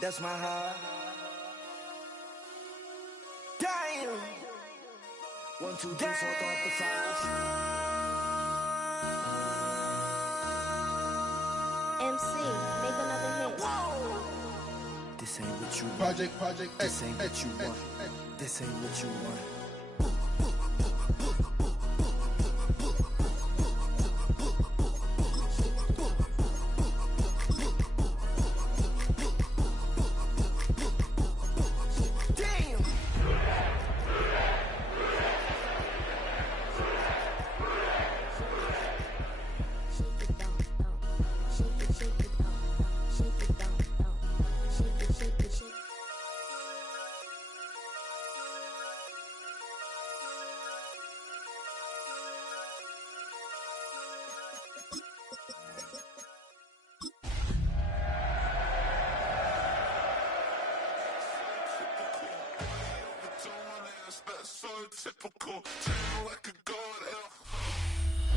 That's my heart. Damn. 1, 2, 3, 4, 5. MC, make another hit. Whoa. This ain't what you want. Project This ain't what you want. This ain't what you want.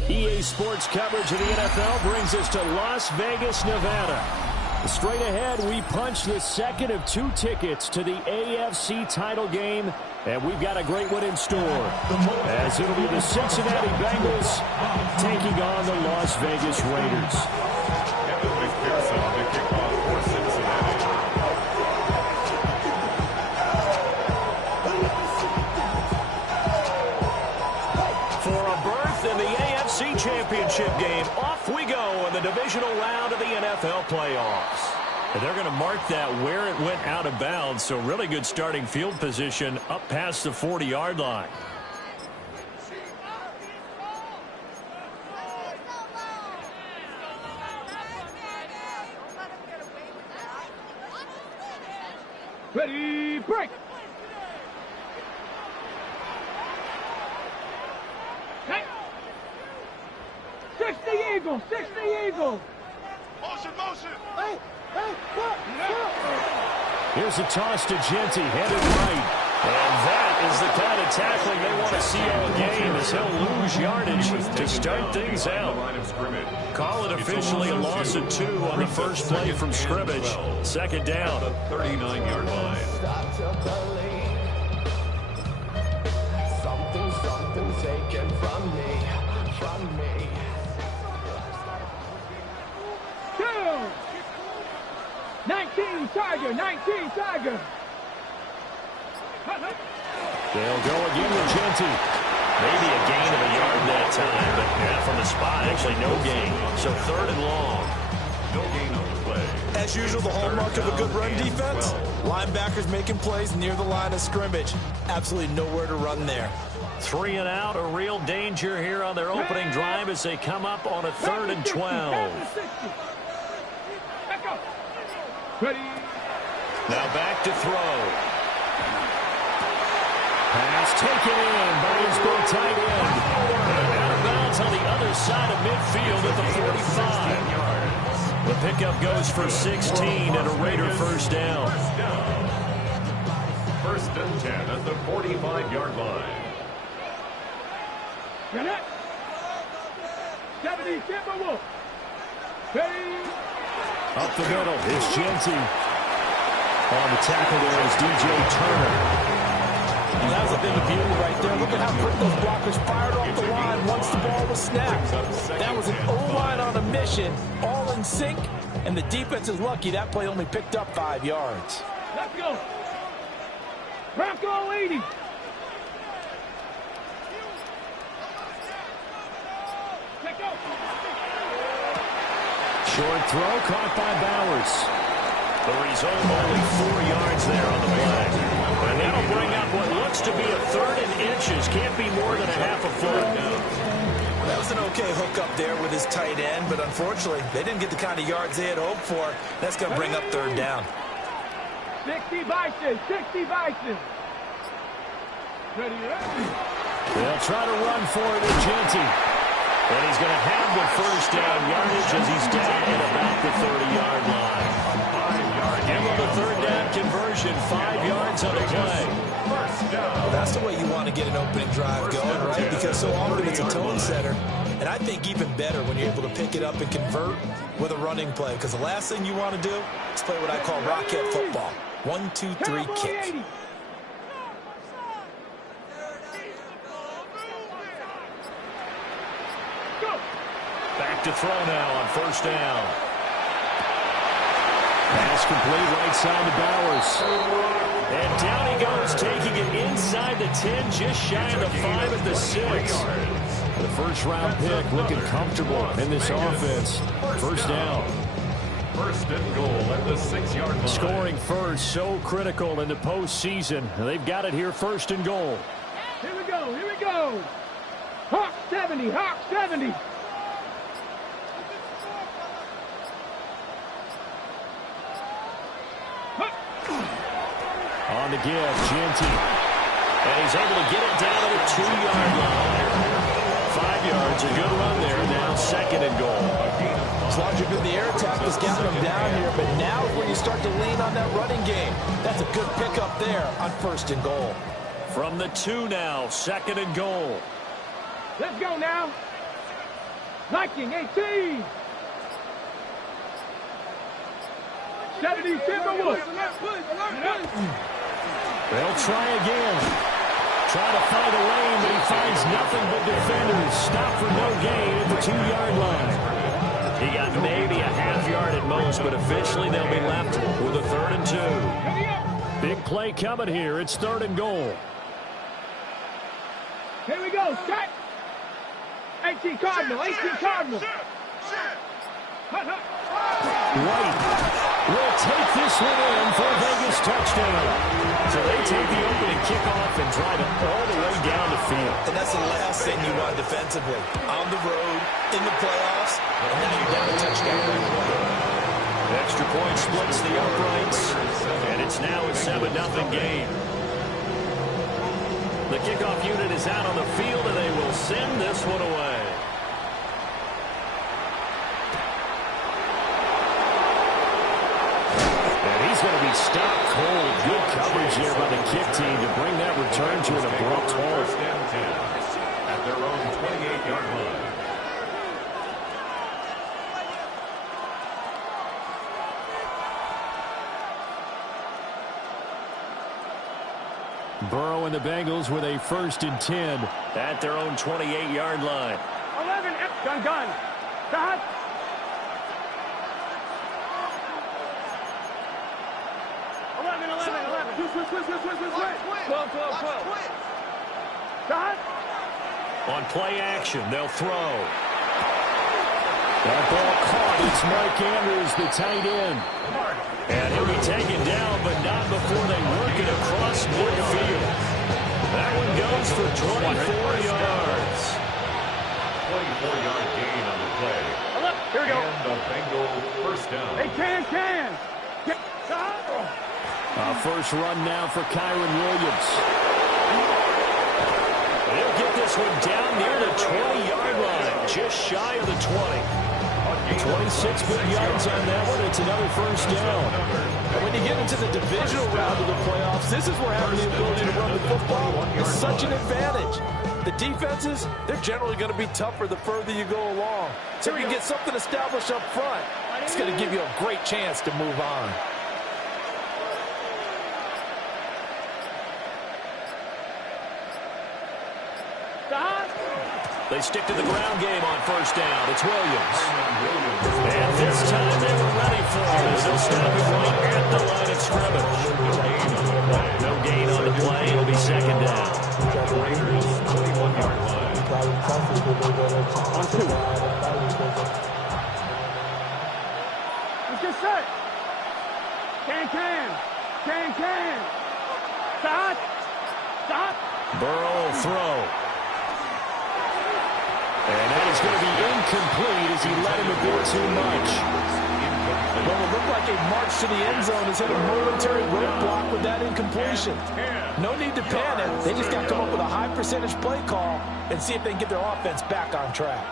EA Sports coverage of the NFL brings us to Las Vegas, Nevada. Straight ahead, we punch the second of 2 tickets to the AFC title game, and we've got a great one in store, as it'll be the Cincinnati Bengals taking on the Las Vegas Raiders. In the AFC Championship game, off we go in the divisional round of the NFL playoffs. And they're going to mark that where it went out of bounds, so really good starting field position up past the 40-yard line. Ready, break! Six the Eagles! Motion! Hey, what? Here's a toss to Genty, headed right. And that is the kind of tackling they want to see all game, as he'll lose yardage to start things out. Call it officially a loss of 2 on the first play from scrimmage. Second down. 39-yard line. Something taken from me. 19 Tiger! They'll go again with Genty. Maybe a gain of a yard that time, but from the spot, actually no gain. So 3rd and long. No gain on the play. As usual, the hallmark of a good run defense, linebackers making plays near the line of scrimmage. Absolutely nowhere to run there. 3 and out, a real danger here on their opening drive as they come up on a 3rd and 12. Ready. Now back to throw. Pass taken in by his big tight end. And out of bounds on the other side of midfield at the 45. The pickup goes for 16 and a Raider first down. 1st and 10 at the 45-yard line. Get it. 70 Timberwolf. Ready. Up the middle, it's Genty. On the tackle there is DJ Turner. And that was a thing of beauty right there. Look at how quick those blockers fired off the line once the ball was snapped. That was an O-line on a mission, all in sync, and the defense is lucky that play only picked up 5 yards. Let's go. Bronco 80. Take off. Short throw caught by Bowers. The result, only 4 yards there on the play. And that'll bring up what looks to be a 3rd and inches. Can't be more than a half a foot. That was an okay hook up there with his tight end, but unfortunately, they didn't get the kind of yards they had hoped for. That's going to bring up 3rd down. 60 Bison. Ready. They'll try to run for it with Genty. And he's going to have the first down yardage as he's down at about the 30-yard line. Give him the 3rd down conversion, 5 yards on the play. First down. Well, that's the way you want to get an opening drive going, right? Because so often it's a tone setter. And I think even better when you're able to pick it up and convert with a running play. Because the last thing you want to do is play what I call rocket football. 1, 2, 3, kick. Back to throw now on first down. Pass complete right side to Bowers. And down he goes, taking it inside the 10, just shy of the 5 at the 6. The first-round pick looking comfortable in this offense. First down. First and goal at the 6-yard line. Scoring first, so critical in the postseason. They've got it here, first and goal. Here we go, here we go. Hawk 70, Hawk 70. On the give, Genty. And he's able to get it down to the 2-yard line. 5 yards, a good run there. Now second and goal. As long as you're good, the air attack has gotten them down here. But now is when you start to lean on that running game. That's a good pickup there on first and goal. From the 2 now, second and goal. Let's go now. Liking 18. 70 Timberwolves. They'll try again. Try to find a lane, but he finds nothing but defenders. Stop for no gain at the 2-yard line. He got maybe a half yard at most, but officially they'll be left with a 3rd and 2. Big play coming here. It's 3rd and goal. Here we go. Strike. 18 Cardinal. 18 Cardinal. White will take this one in for a Vegas touchdown. So they take the opening kickoff and drive it all the way down the field. And that's the last thing you want defensively. On the road, in the playoffs, and now you're down a touchdown right away. Extra point splits the uprights, and it's now a 7-0 game. The kickoff unit is out on the field, and they will send this one away. He's going to be stopped cold. Good coverage here by the kick team to bring that return to an abrupt halt. First and 10 at their own 28-yard line. Burrow and the Bengals with a 1st and 10 at their own 28-yard line. 11. Gun. Dot. 12. Dot. On play action, they'll throw. That ball caught. It's Mike Andrews, the tight end. And he'll be taken down, but not before they work it across midfield. That one goes for 24 yards. 24-yard gain on the play. Here we go. And the Bengals first down. They can. First run now for Kyron Williams. They'll get this one down near the 20-yard line, just shy of the 20. 26 good yards on that one. It's another first down. And when you get into the divisional round of the playoffs, this is where having the ability to run the football is such an advantage. The defenses, they're generally going to be tougher the further you go along. So if you get something established up front, it's going to give you a great chance to move on. They stick to the ground game on first down. It's Williams. And this time they were ready for it. They'll stop it right at the line of scrimmage. No gain on the play. It'll be second down. Raiders 21-yard line. On 2. It's just set. Can. Stop. Burrow will throw. And that is going to be incomplete as he let him a bit too much. Well, it looked like a march to the end zone has hit a momentary roadblock with that incompletion. No need to panic. They just got to come up with a high percentage play call and see if they can get their offense back on track.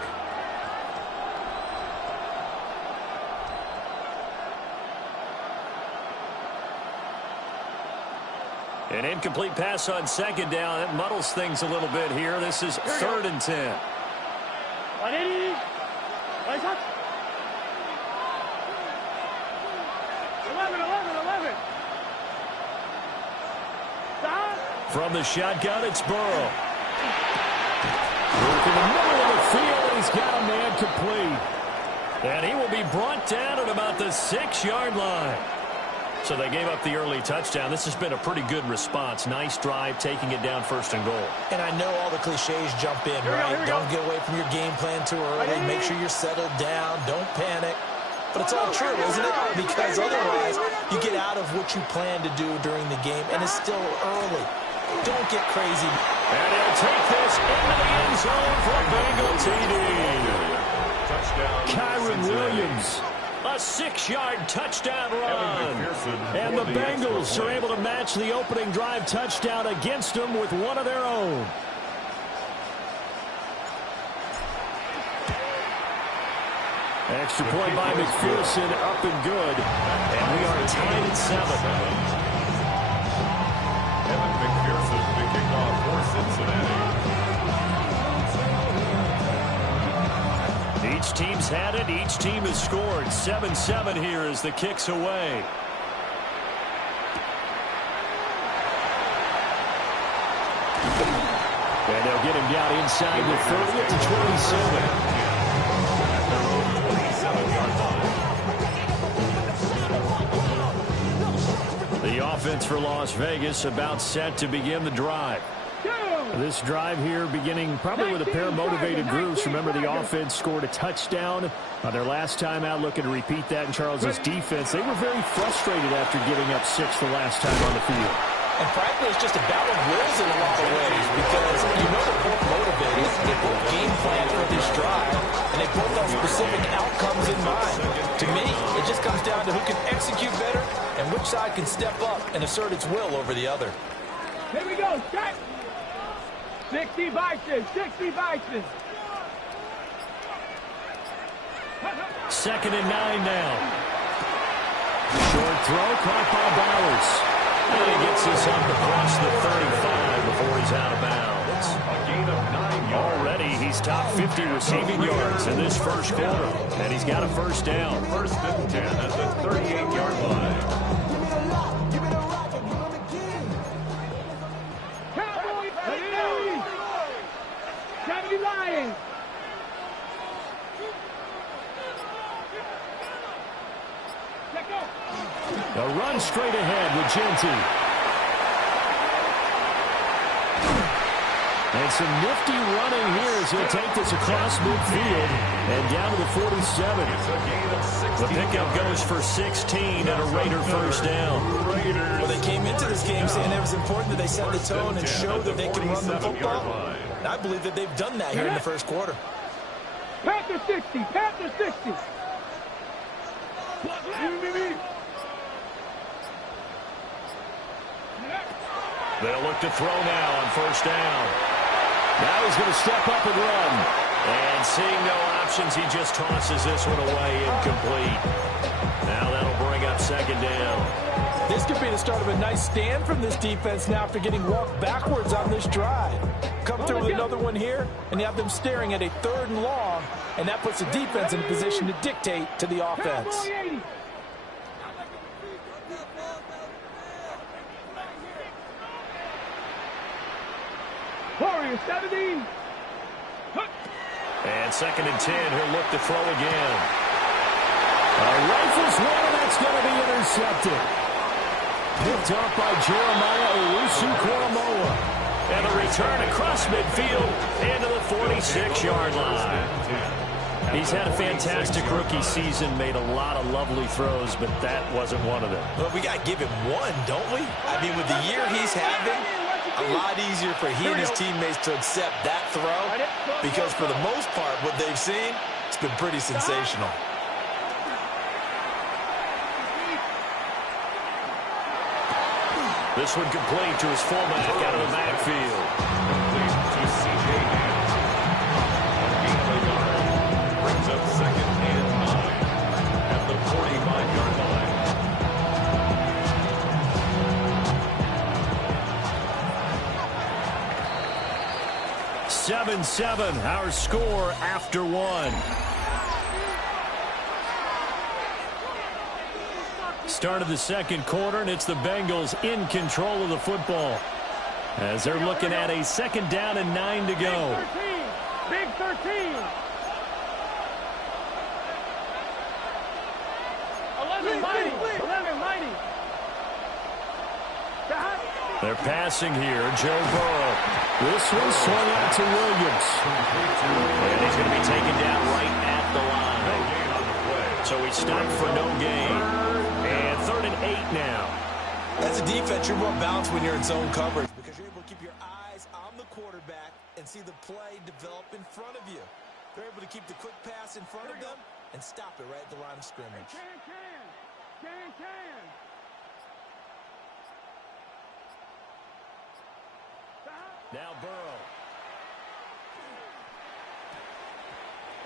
An incomplete pass on second down. That muddles things a little bit here. This is 3rd and 10. 11. From the shotgun, it's Burrow. Work in the middle of the field. He's got a man complete. And he will be brought down at about the 6-yard line. So they gave up the early touchdown. This has been a pretty good response. Nice drive, taking it down 1st and goal. And I know all the cliches jump in, right? Don't get away from your game plan too early. Make sure you're settled down. Don't panic. But it's all true, isn't it? Because otherwise, you get out of what you plan to do during the game, and it's still early. Don't get crazy. And he'll take this into the end zone for a Bengal TD. Kyron Williams, a 6-yard touchdown run. And the Bengals are able to match the opening drive touchdown against them with one of their own. Extra point by McPherson, up and good. And we are tied at 7. Evan McPherson, the kickoff for Cincinnati. Each team's had it. Each team has scored. 7-7 here as the kick's away. And they'll get him down inside the 30 at the 27. The offense for Las Vegas about set to begin the drive. This drive here beginning probably with a pair of motivated groups. Remember, the offense scored a touchdown on their last time out. Looking to repeat that in Charles's defense. They were very frustrated after giving up 6 the last time on the field. And frankly, it's just a battle of wills in a lot of ways because you know they're both motivated. They both game plan for this drive, and they both have specific outcomes in mind. To me, it just comes down to who can execute better and which side can step up and assert its will over the other. Here we go, check. 60 Bison, 60 Bison. 2nd and 9 now. Short throw caught by Bowers. And he gets this up across the 35 before he's out of bounds. A gain of 9 yards. Already he's top 50 receiving yards in this first quarter. And he's got a first down. 1st and 10 at the 38-yard line. Cowboys, 70 Lions. A run straight ahead with Genty. And some nifty running here as he'll take this across midfield and down to the 47. The pickup goes for 16 and a Raider first down. Well, they came into this game saying it was important that they set the tone and show that they can run the football. And I believe that they've done that here in the first quarter. Panther 60, Panther 60. They'll look to throw now on first down. Now he's going to step up and run. And seeing no options, he just tosses this one away incomplete. Now that'll bring up 2nd down. This could be the start of a nice stand from this defense now after getting walked backwards on this drive. Come through with another one here, and you have them staring at a 3rd and long, and that puts the defense in a position to dictate to the offense. Warriors 70. And 2nd and 10, he'll look to throw again. Rifles one, and that's going to be intercepted. Picked up by Jeremiah Owusu-Koramoah. And a return across midfield into the 46-yard line. He's had a fantastic rookie season, made a lot of lovely throws, but that wasn't one of them. Well, we got to give him one, don't we? I mean, with the year he's having, a lot easier for he and his teammates to accept that throw because for the most part, what they've seen, it's been pretty sensational. This one complete to his fullback out of the backfield. Complete to C.J. Ham. Gain of a yard. Brings up 2nd and 9 at the 45-yard line. 7-7, our score after one. Start of the second quarter, and it's the Bengals in control of the football as they're looking at a 2nd down and 9 to go. Big 13. 11 mighty. 11 mighty. They're passing here. Joe Burrow. This one swung out to Williams. And he's going to be taken down right at the line. So he stopped for no gain. And 3rd and 8 now. As a defense, you're more balanced when you're in zone coverage because you're able to keep your eyes on the quarterback and see the play develop in front of you. They're able to keep the quick pass in front of them and stop it right at the line of scrimmage. Now Burrow.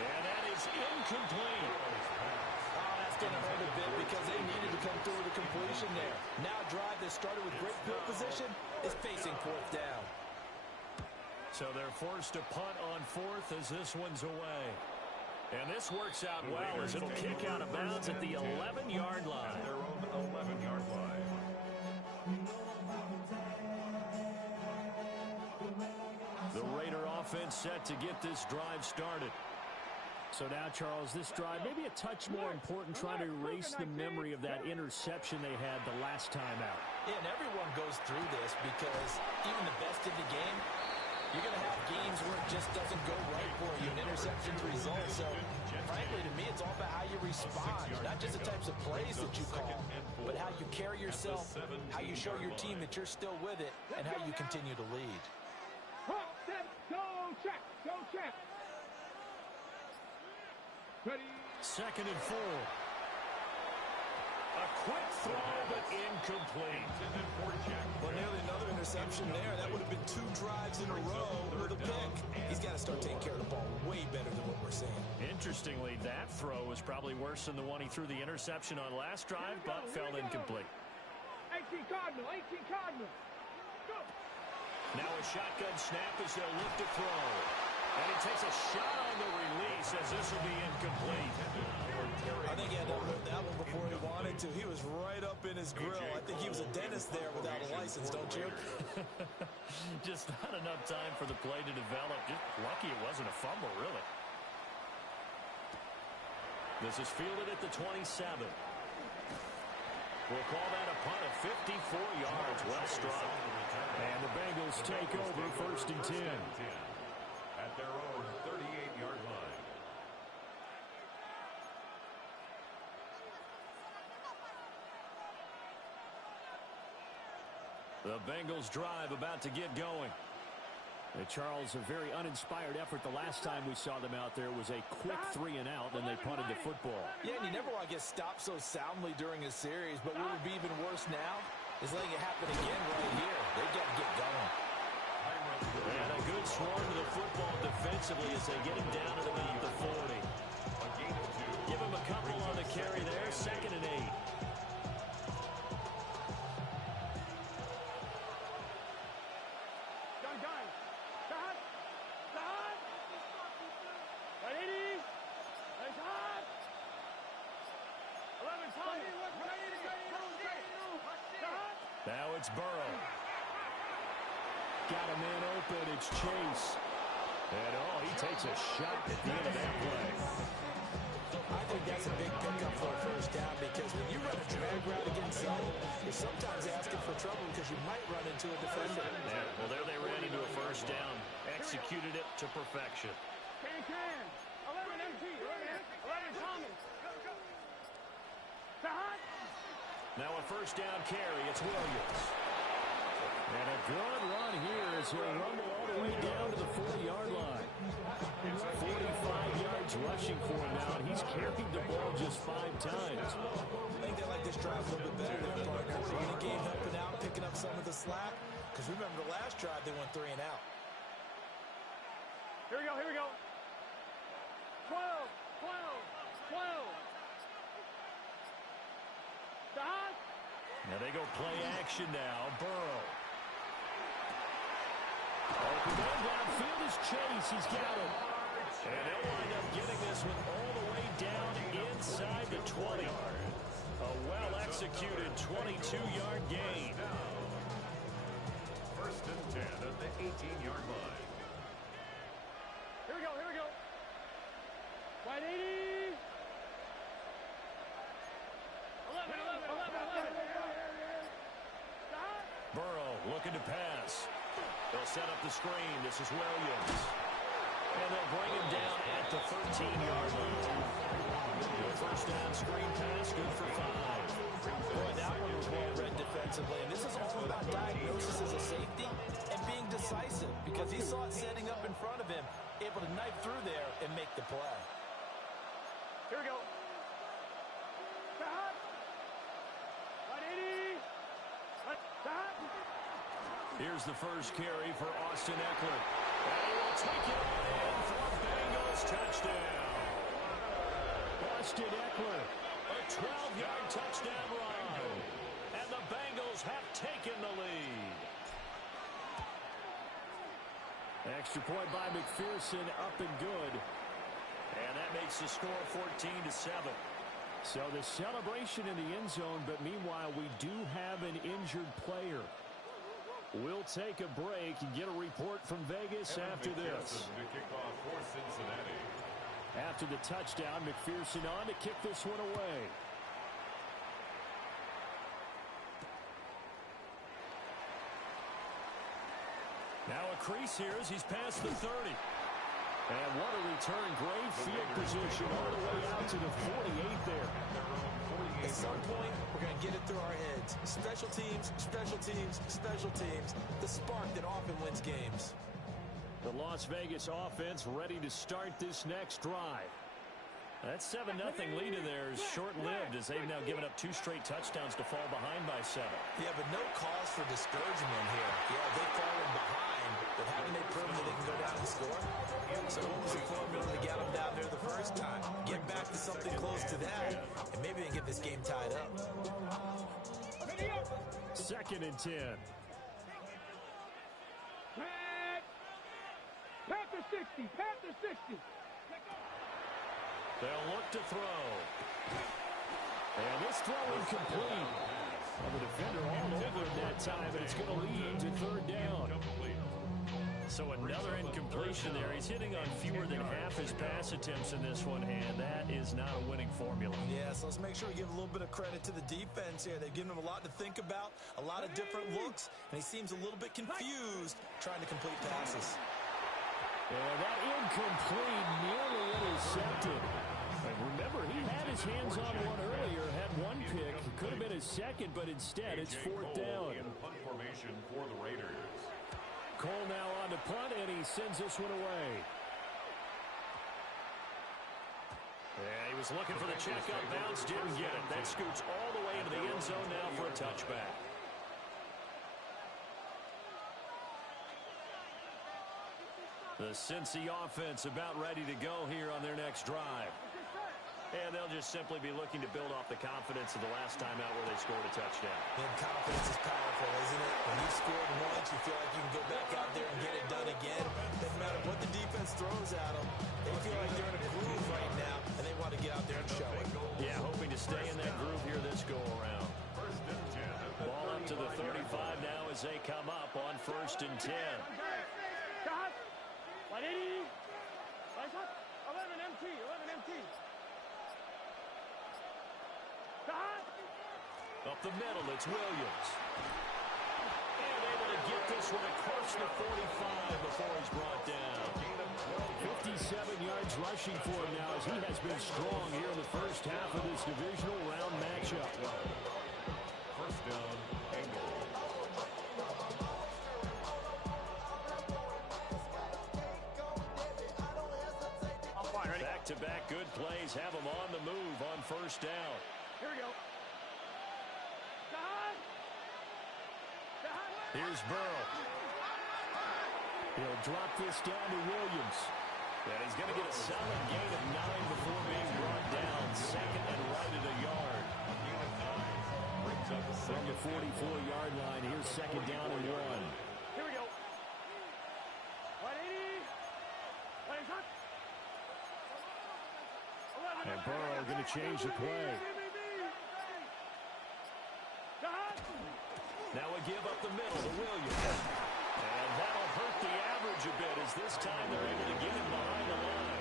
And that is incomplete. Oh, that's going to hurt a bit because they needed to come through with a completion there. Now a drive that started with great field position is facing 4th down. So they're forced to punt on 4th as this one's away. And this works out well as it'll kick out of bounds at the 11-yard line. Their own 11-yard line. The Raider offense set to get this drive started. So now, Charles, this drive maybe a touch more important, trying to erase the memory of that interception they had the last time out. Yeah, and everyone goes through this because even the best in the game, you're going to have games where it just doesn't go right for you, and interceptions result. So, frankly, to me, it's all about how you respond, not just the types of plays that you call, but how you carry yourself, how you show your team that you're still with it, and how you continue to lead. Go check. Go check. Ready. 2nd and 4. A quick throw, but incomplete. Well, nearly another interception there. That would have been 2 drives in a row with a pick. He's got to start taking care of the ball way better than what we're seeing. Interestingly, that throw was probably worse than the one he threw the interception on last drive, but fell incomplete. 18 Cardinal. 18 Cardinal. Go. Now a shotgun snap as they'll look to throw. And he takes a shot on the release as this will be incomplete. I think he had to unload that one before he wanted to. He was right up in his grill. I think he was a dentist there without a license, don't you? Just not enough time for the play to develop. Just lucky it wasn't a fumble, really. This is fielded at the 27. We'll call that a punt of 54 yards. Well struck. And the Bengals take over 1st and 10. At their own 38-yard line. The Bengals drive about to get going. Charles, a very uninspired effort the last time we saw them out there was a quick 3-and-out, then they punted the football. Yeah, and you never want to get stopped so soundly during a series, but what would be even worse now is letting it happen again right here. They've got to get going. And a good swarm to the football defensively as they get him down at about the 40. Give him a couple on the carry there, 2nd and 8. Now it's Burrow. Got a man open. It's Chase. And, he takes a shot at the end of that play. I think that's a big pickup for a 1st down because when you run a drag route against zone, you're sometimes asking for trouble because you might run into a defender. Yeah, well, there they ran into a 1st down. Executed it to perfection. 11 MT. 11 Thomas. Go. Now a 1st down carry. It's Williams. And a good run here as he'll rumble all the way down to the 40-yard line. 45 yards rushing for him now, and he's carried the ball just 5 times. I think they like this drive a little bit better than partner. Running game helping out, picking up some of the slack. Because remember the last drive, they went 3-and-out. Here we go. 12. Now they go play action now. Burrow. Open man downfield is Chase. He's got it. And they'll wind up getting this one all the way down inside the 20. A well-executed 22-yard gain. First and 10 at the 18-yard line. Here we go, here we go. Wide 80. 11. Stop. Burrow looking to pass. They'll set up the screen. This is Williams. And they'll bring him down at the 13-yard line. The first down screen pass, good for 5. Boy, that one was well read defensively. And this is all about diagnosis as a safety and being decisive because he saw it setting up in front of him, able to knife through there and make the play. Here we go. Stop. 180. Stop. Here's the first carry for Austin Eckler. And he will take it on in for a Bengals touchdown. Austin Eckler, a 12-yard touchdown run. And the Bengals have taken the lead. Extra point by McPherson, up and good. And that makes the score 14-7. So the celebration in the end zone, but meanwhile we do have an injured player. We'll take a break and get a report from Vegas after this. To kick off for Cincinnati. After the touchdown, McPherson on to kick this one away. Now a crease here as he's past the 30. And what a return. Great field position all the way out to the 48 there. At some point, we're going to get it through our heads. Special teams, special teams, special teams. The spark that often wins games. The Las Vegas offense ready to start this next drive. That 7-0 lead in there is short-lived as they've now given up 2 straight touchdowns to fall behind by 7. Yeah, but no cause for discouragement here. Yeah, they've fallen behind, but haven't they proven that they can go down and score? So what was the formula to get them down there the first time? Get back to something close to that, and maybe they can get this game tied up. 2nd and 10. Panther 60. Panther 60. They'll look to throw. And this throw incomplete. Well, the defender all over it that time, and it's going to lead to 3rd down. So another incompletion there. He's hitting on fewer than half his pass attempts in this one, and that is not a winning formula. Yeah, so let's make sure we give a little bit of credit to the defense here. They've given him a lot to think about, a lot of different looks, and he seems a little bit confused trying to complete passes. And that incomplete, nearly intercepted. And remember, he had his hands on one earlier, had one pick. It could have been his second, but instead it's 4th down. In punt formation for the Raiders. Cole now on to punt, and he sends this one away. Yeah, he was looking for the check-up bounce, didn't get it. That scoots all the way into the end zone now for a touchback. The Cincy offense about ready to go here on their next drive. And they'll just simply be looking to build off the confidence of the last time out where they scored a touchdown. And confidence is powerful, isn't it? When you've scored once, you feel like you can go back out there and get it done again. Doesn't matter what the defense throws at them. They feel like they're in a groove right now, and they want to get out there and show it. Yeah, hoping to stay in that groove here this go-around. Ball up to the 35 now as they come up on 1st and 10. 180. 11 MT. 11 MT. Stop. Up the middle, it's Williams. And able to get this one across the 45 before he's brought down. 57 yards rushing for him now as he has been strong here in the first half of this divisional round matchup. First down, Bengals. Back-to-back good plays have him on the move on 1st down. Here we go. Here's Burrow. He'll drop this down to Williams. And he's going to get a solid gain of 9 before being brought down. 2nd and right at a yard. From the 44-yard line, here's 2nd down and 1. Here we go. to change the play. Now a give up the middle to Williams. And that'll hurt the average a bit as this time they're able to get him behind the line.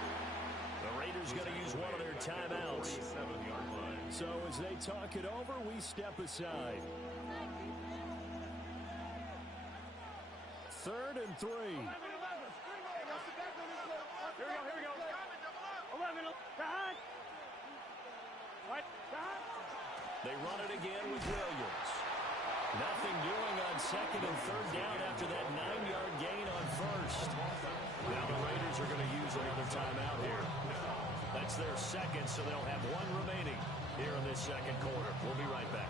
The Raiders going to use one of their timeouts. So as they talk it over, we step aside. 3rd and 3. Here we go. 11. They run it again with Williams. Nothing doing on 2nd and 3rd down after that 9-yard gain on 1st. Now the Raiders are going to use another timeout here. That's their 2nd, so they'll have 1 remaining here in this 2nd quarter. We'll be right back.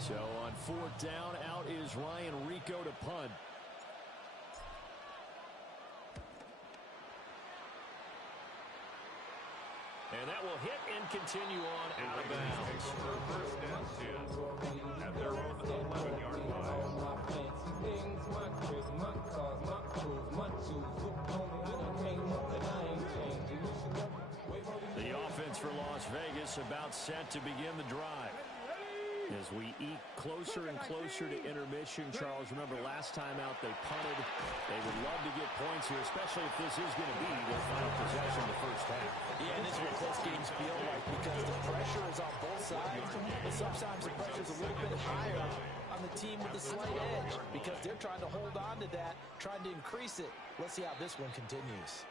So on 4th down, out is Ryan Rico to punt. And that will hit and continue on out of bounds. First and 10 at their own 11-yard line. The offense for Las Vegas about set to begin the drive. As we eke closer and closer to intermission, Charles, remember last time out they punted. They would love to get points here, especially if this is going to be their final possession the first half. Yeah, and this is what close games feel like because the pressure is on both sides. But sometimes the pressure is a little bit higher on the team with the slight edge because they're trying to hold on to that, trying to increase it. Let's see how this one continues.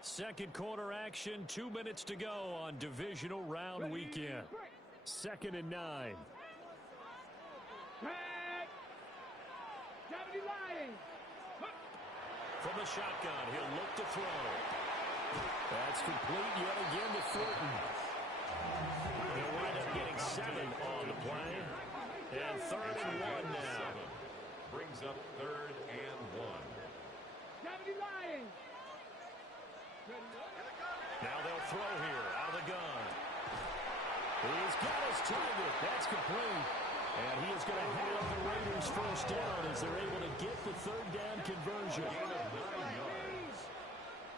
2nd quarter action, 2 minutes to go on divisional round weekend. 2nd and 9. From the shotgun, he'll look to throw. That's complete yet again to Thornton. He'll wind up getting 7 on the play. And 3rd and 1 now. Brings up 3rd and 1. Now they'll throw here out of the gun. He's got his target. That's complete. And he is going to have the Raiders first down as they're able to get the 3rd down conversion. Gain of 9 yards.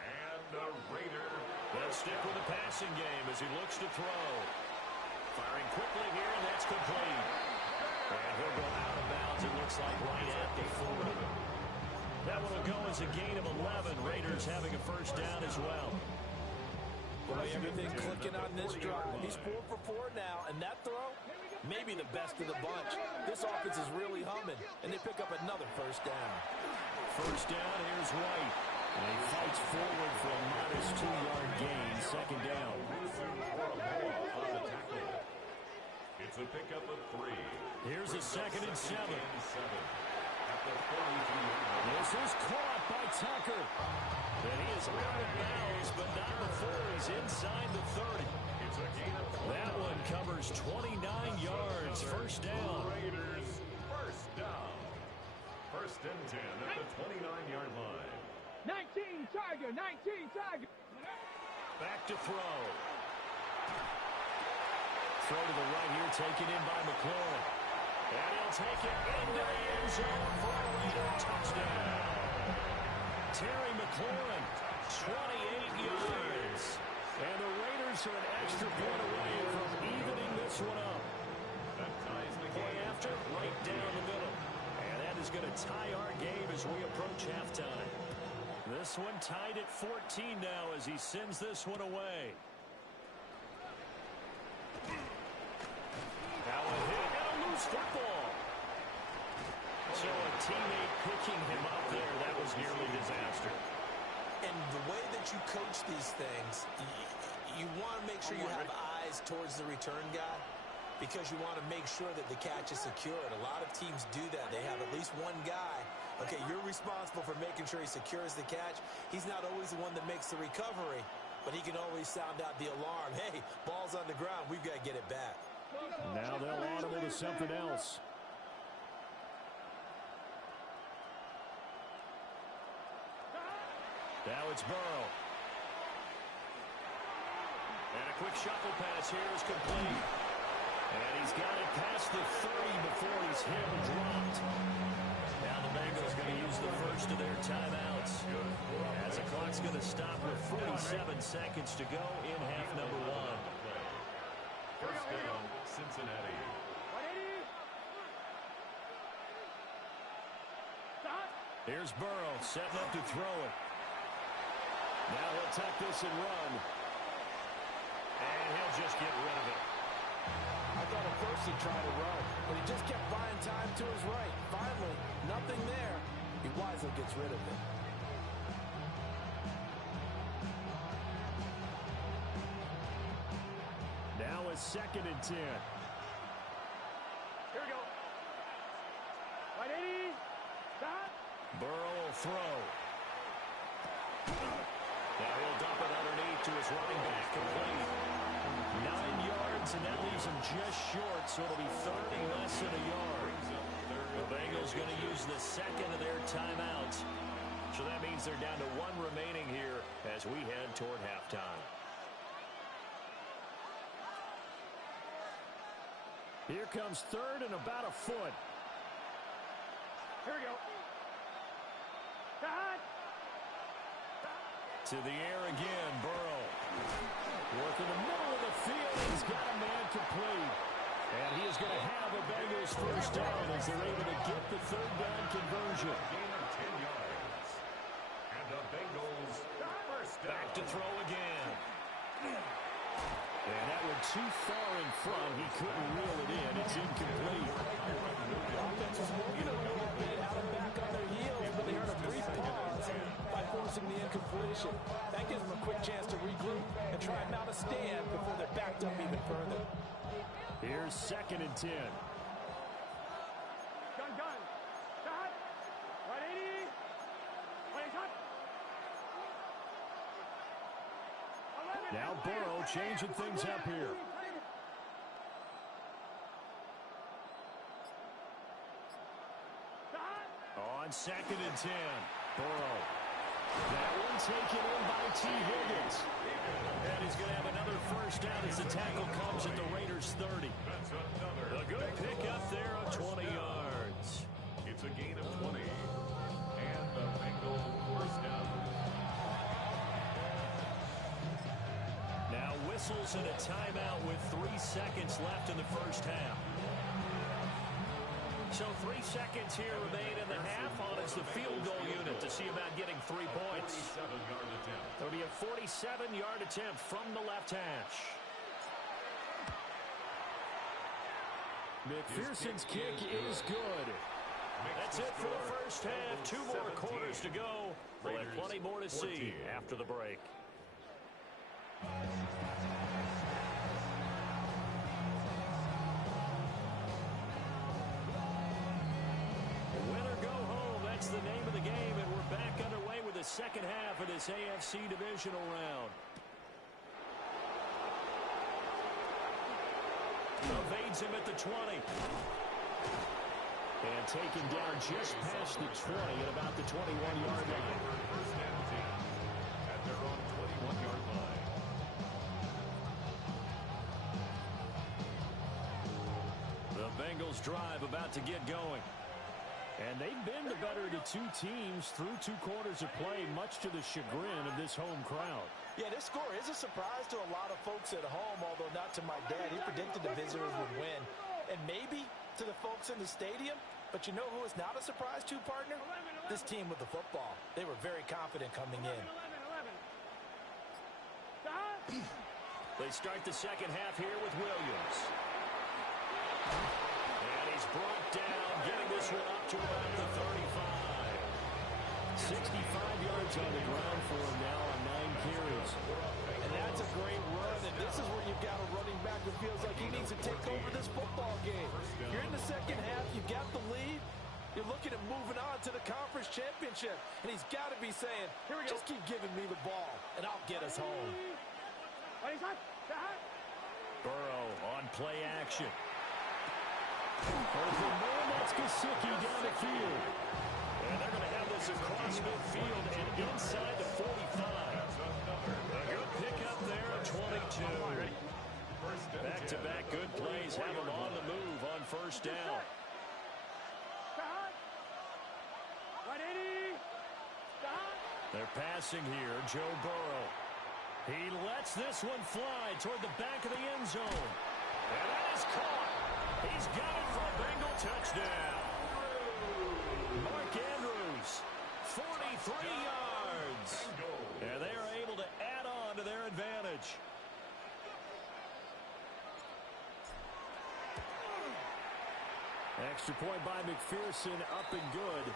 And the Raider. They'll stick with the passing game as he looks to throw. Firing quickly here, and that's complete. And he'll go out of bounds, it looks like, right at the 40. That one will go as a gain of 11. Raiders having a first down as well. Boy, everything clicking on this drive. He's 4 for 4 now, and that throw, maybe the best of the bunch. This offense is really humming, and they pick up another first down. First down, here's White. And he fights forward for a modest 2-yard gain, 2nd down. It's a pickup of 3. Here's a 2nd and 7. At the 42. This is caught by Tucker. And he is out of bounds, but not before he's inside the 30. It's a gain of 12. That one covers 29 yards. First down. Raiders, first down. 1st and 10 at the 29-yard line. 19 Tiger. Back to throw. Throw to the right here, taken in by McLaurin. And he'll take it into the end zone for a Raider touchdown. Terry McLaurin, 28 yards. And the Raiders are an extra point away from evening this one up. That ties the Play game. after, right down the middle. And that is going to tie our game as we approach halftime. This one tied at 14 now as he sends this one away. Now a hit and a loose football. So a teammate picking him up there, that was nearly disaster. And the way that you coach these things, you want to make sure you have eyes towards the return guy because you want to make sure that the catch is secured. A lot of teams do that. They have at least one guy. Okay, you're responsible for making sure he secures the catch. He's not always the one that makes the recovery, but he can always sound out the alarm. Hey, ball's on the ground. We've got to get it back. Now they'll audible to something else. Now it's Burrow. And a quick shuffle pass here is complete. And he's got it past the 30 before he's hit and dropped. Now the Bengals going to use the first of their timeouts, as the clock's going to stop with 47 seconds to go in half number one. First down, Cincinnati. Here's Burrow setting up to throw it. Now he'll tuck this and run. And he'll just get rid of it. I thought at first he tried to run, but he just kept buying time to his right. Finally, nothing there. He wisely gets rid of it. Now a 2nd and 10. Here we go. Right, 80. Stop. Burrow will throw. Now he'll dump it underneath to his running back, complete. 9 yards, and that leaves him just short, so it'll be 30 less than a yard. The Bengals going to use the second of their timeouts. So that means they're down to 1 remaining here as we head toward halftime. Here comes 3rd and about a foot. Here we go. Stop. To the air again, Burrow. Working the middle of the field. He's got a man complete. And he is going to have a Bengals first down as they're able to get the 3rd down conversion. Gain of 10 yards. And the Bengals first down. Back to throw again. And that one too far in front. He couldn't reel it in. It's incomplete. The offense was moving a little bit out and back on their heels, but they earned a brief pause by forcing the incompletion. That gives them a quick chance to regroup and try and mount a stand before they're backed up even further. Here's 2nd and 10. Gun. Stop. Right, 80. Right, cut. Now Burrow changing things up here. On 2nd and 10. Burrow. That one taken in by T. Higgins. And he's going to have another first down as the tackle comes at the Raiders' 30. A good pickup there of 20 yards. It's a gain of 20. And the Bengals first down. Now whistles and a timeout with 3 seconds left in the first half. So 3 seconds here remain in the half on as the field goal unit to see about getting 3 points. 47-yard attempt. There'll be a 47-yard attempt from the left hash. McPherson's kick is good. That's it for the first half. 2 more quarters to go. We'll have plenty more to see after the break. That's the name of the game, and we're back underway with the second half of this AFC Divisional round. Evades him at the 20. And taken down just past the 20 at about the 21-yard line. First and 10 at their own 21-yard line. The Bengals drive about to get going. And they've been the better of the 2 teams through 2 quarters of play, much to the chagrin of this home crowd. Yeah, this score is a surprise to a lot of folks at home, although not to my dad. He predicted the visitors would win. And maybe to the folks in the stadium. But you know who is not a surprise to, partner? This team with the football. They were very confident coming in. They start the second half here with Williams. And he's brought down, getting this one up to about the 35. 65 yards on the ground for him now on 9 carries. And that's a great run, and this is where you've got a running back who feels like he needs to take over this football game. You're in the second half, you've got the lead. You're looking at moving on to the conference championship, and he's got to be saying, just keep giving me the ball, and I'll get us home. Burrow on play action. Open man, that's Gesicki down the field. And they're going to have this across midfield and inside the 45. A good pickup there at 22. Back-to-back good plays have them on the move on first down. They're passing here. Joe Burrow. He lets this one fly toward the back of the end zone. And that is caught. He's got it for a Bengal touchdown. Mark Andrews, 43 yards. And they are able to add on to their advantage. Extra point by McPherson, up and good.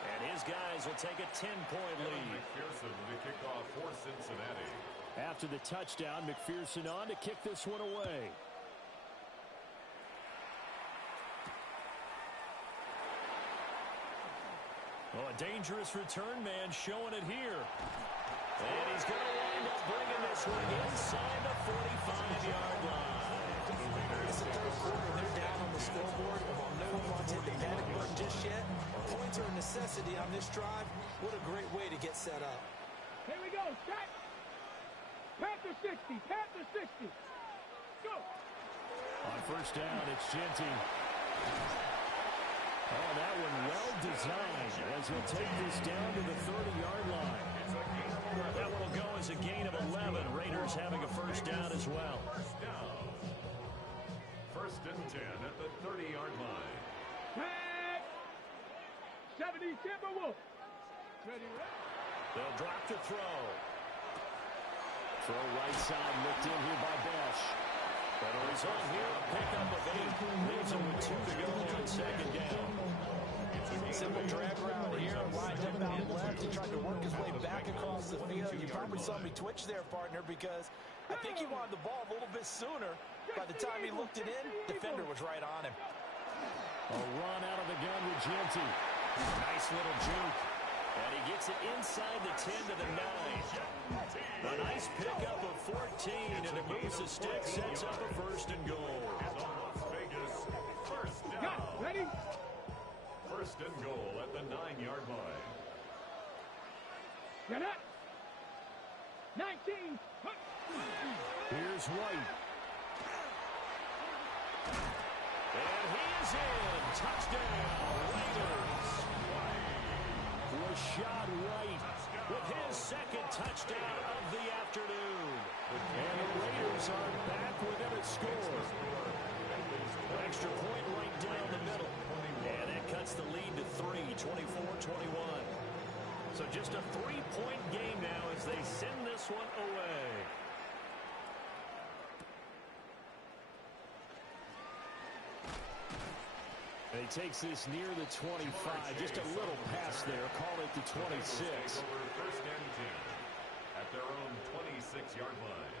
And his guys will take a 10-point lead. McPherson to kick off for Cincinnati. After the touchdown, McPherson on to kick this one away. Oh, a dangerous return man showing it here. And he's going to wind up bringing this one inside the 45-yard line. It's the third quarter. They're down on the scoreboard. While no one wants to hit the panic button just yet, points are a necessity on this drive. What a great way to get set up. Here we go. Set. Panther 60. Panther 60. Go. On first down, it's Genty. Oh, that one well designed as he'll take this down to the 30-yard line. That one will go as a gain of 11. Raiders having a first down as well. First and 10 at the 30-yard line. Tag. 70 Timberwolves. Ready, ready. They'll drop to throw. Throw right side, looked in here by Besh. But a result here, a pickup of 8. Leaves him with 2 to go on second down. Simple drag route here, lined up out left. He tried to work his way back across the field. You probably saw me twitch there, partner, because I think he wanted the ball a little bit sooner. By the time he looked it in, defender was right on him. A run out of the gun with Genty. Nice little juke. And he gets it inside the 10 to the 9. A nice pickup of 14, and it moves the stick, sets up a first and goal. Las Vegas, first down. Got ready. First and goal at the 9-yard line. Get up. 19. Here's White. And he is in. Touchdown, Raiders. Rashad White with his second touchdown of the afternoon. And the Raiders are back within a score. Extra point right down the middle. And that cuts the lead to 3, 24-21. So just a 3-point game now as they send this one away. And he takes this near the 25. Just a little pass there. Call it the 26. First and 10 at their own 26-yard line.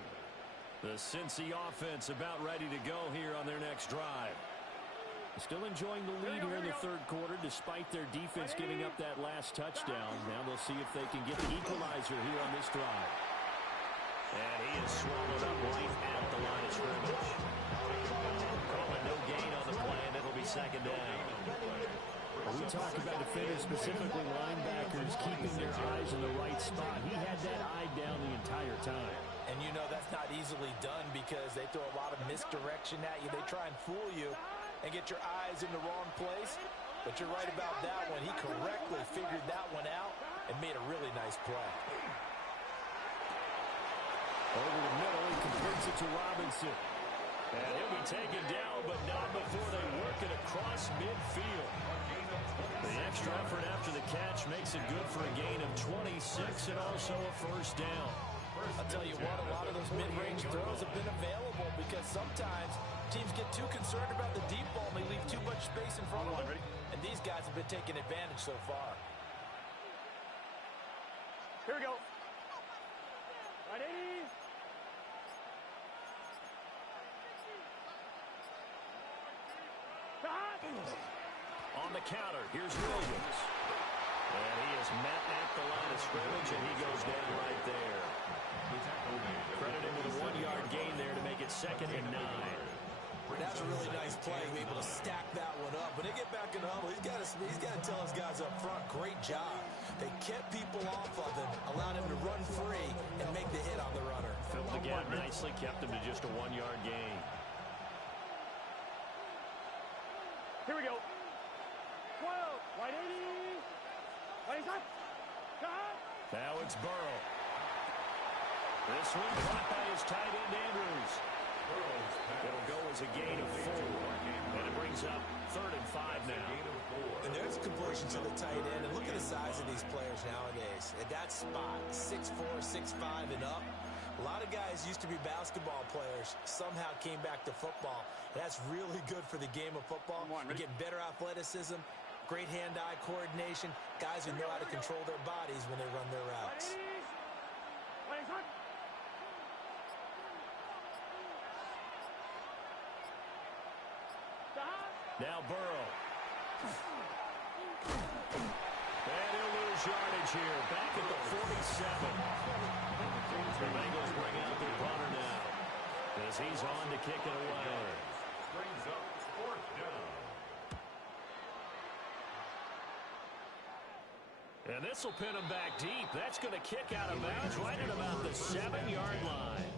The Cincy offense about ready to go here on their next drive. Still enjoying the lead here in the third quarter despite their defense giving up that last touchdown. Now they'll see if they can get the equalizer here on this drive. And he is swallowed up right at the line of scrimmage. Calling no gain on the play, and it'll be second down. Well, we talk about defenders, specifically linebackers, keeping their eyes in the right spot. He had that eye down the entire time. And you know that's not easily done because they throw a lot of misdirection at you. They try and fool you and get your eyes in the wrong place. But you're right about that one. He correctly figured that one out and made a really nice play. Over the middle, he completes it to Robinson. And he'll be taken down, but not before they work it across midfield. The extra effort after the catch makes it good for a gain of 26 and also a first down. I'll tell you what, a lot of those mid-range throws have been available because sometimes teams get too concerned about the deep ball and they leave too much space in front of them. And these guys have been taking advantage so far. Here we go. Ready. On the counter, here's Williams. And he is met at the line of scrimmage, and he goes down right there. Credit him with a 1-yard gain there to make it 2nd and 9. That's a really nice play, to be able to stack that one up. When they get back in the huddle, he's got to tell his guys up front, great job. They kept people off of him, allowed him to run free and make the hit on the runner. Filled the gap nice nicely, kept him to just a 1-yard gain. Here we go. 12. Wide 80. Wide hot. Now it's Burrow. This one caught by his tight end, Andrews. It'll go as a gain of 4. And it brings up 3rd and 5 now. And there's completion to the tight end. And look at the size of these players nowadays. At that spot, 6'4", 6'5", and up. A lot of guys used to be basketball players, somehow came back to football. That's really good for the game of football. You get better athleticism, great hand-eye coordination, guys who know how to control their bodies when they run their routes. Now Burrow. And he'll lose yardage here, back at the 47. The Bengals bring out their punter now, as he's on to kick it away. Brings up 4th down. And this will pin him back deep. That's going to kick out of bounds right at about the 7-yard line.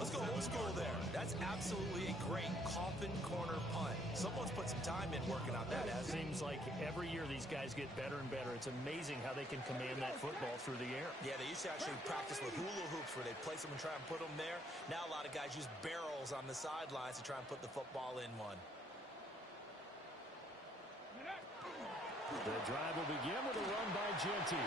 Let's go old school there. That's absolutely a great coffin corner punt. Someone's put some time in working on that. It seems like every year these guys get better and better. It's amazing how they can command that football through the air. Yeah, they used to actually practice with hula hoops where they place them and try and put them there. Now a lot of guys use barrels on the sidelines to try and put the football in one. The drive will begin with a run by Genty.